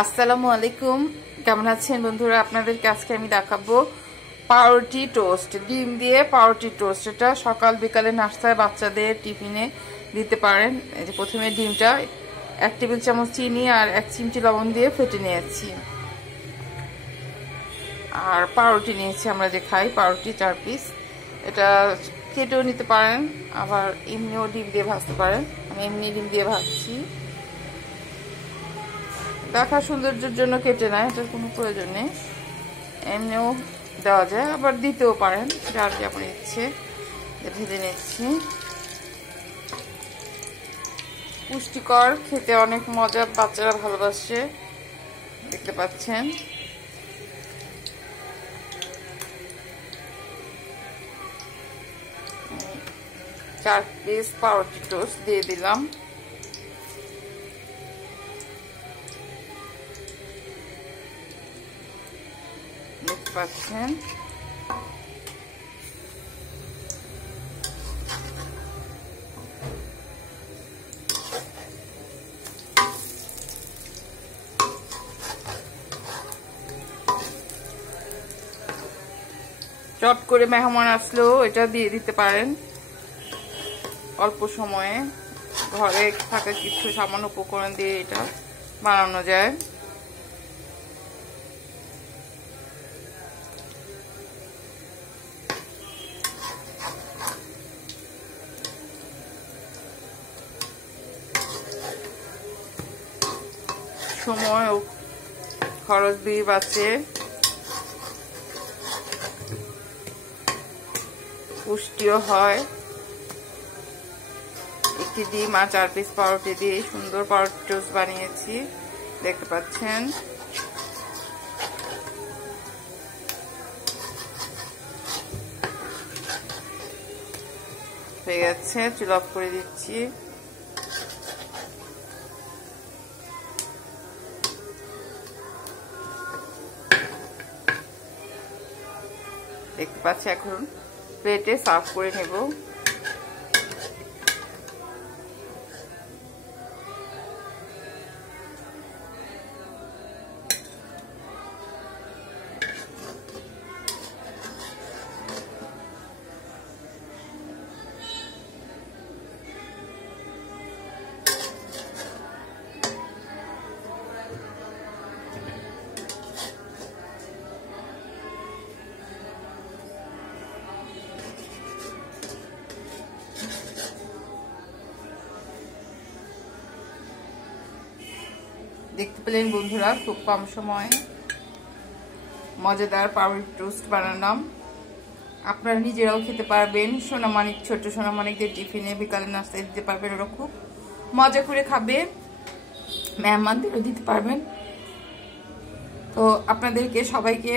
আসসালামু আলাইকুম, কেমন আছেন বন্ধুরা? আপনাদেরকে আজকে আমি দেখাবো পাউরুটি টোস্ট, ডিম দিয়ে পাউরুটি টোস্ট। এটা সকাল বিকালে নাস্তায় বাচ্চাদের টিফিনে দিতে পারেন। এই যে প্রথমে ডিমটা 1 টেবিল চামচ চিনি আর 1 চিমটি লবণ দিয়ে ফেটে নিয়েছি। আর পাউরুটি নিয়েছি, আমরা যে খাই পাউরুটি 4 পিস। এটা কেটেও নিতে পারেন, আবার এমনিও ডিম দিয়ে ভাজতে পারেন। আমি এমনি ডিম দিয়ে ভাজছি। দেখা সৌন্দর্যের জন্য কেটে নেয়, এটার কোনো প্রয়োজন নেই। এমনিও দেওয়া যায়, আবার দিতেও পারেন, যার যেমন ইচ্ছে। ভেজে নিচ্ছি। পুষ্টিকর, খেতে অনেক মজা, বাচ্চারা ভালোবাসে, দেখতে পাচ্ছেন। চার পিস পাউরুটি টোস্ট দিয়ে দিলাম। দেখতে পাচ্ছেন। চট করে মেহমান আসলেও এটা দিয়ে দিতে পারেন। অল্প সময়ে ঘরে থাকা কিছু সামান্য উপকরণ দিয়ে এটা বানানো যায়। সময় ও খরচ দিয়ে বাঁচে, পুষ্টিও হয়। একটি ডিম আর 4 পিস পাউরুটি দিয়ে সুন্দর পাউরুটি টোস্ট বানিয়েছি, দেখতে পাচ্ছেন। হয়ে গেছে, চুলা অফ করে দিচ্ছি। দেখতে পাচ্ছি, এখন প্লেটে সার্ভ করে নেব। দেখতে পেলেন বন্ধুরা, খুব কম সময়ে মজাদার পাউরুটি টোস্ট বানালাম। আপনারা নিজেরাও খেতে পারবেন। সোনামানিক, ছোট সোনামানিকদের টিফিনে বিকালে নাস্তায় দিতে পারবেন, ওরা খুব মজা করে খাবে। মেহমানদেরও দিতে পারবেন। তো আপনাদেরকে সবাইকে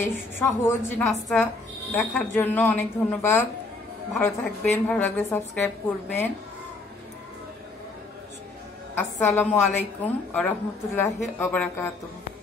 এই সহজ নাস্তা দেখার জন্য অনেক ধন্যবাদ। ভালো থাকবেন, ভালো লাগলে সাবস্ক্রাইব করবেন। আসসালামু আলাইকুম ওয়া রাহমাতুল্লাহি ওয়া বারাকাতুহু।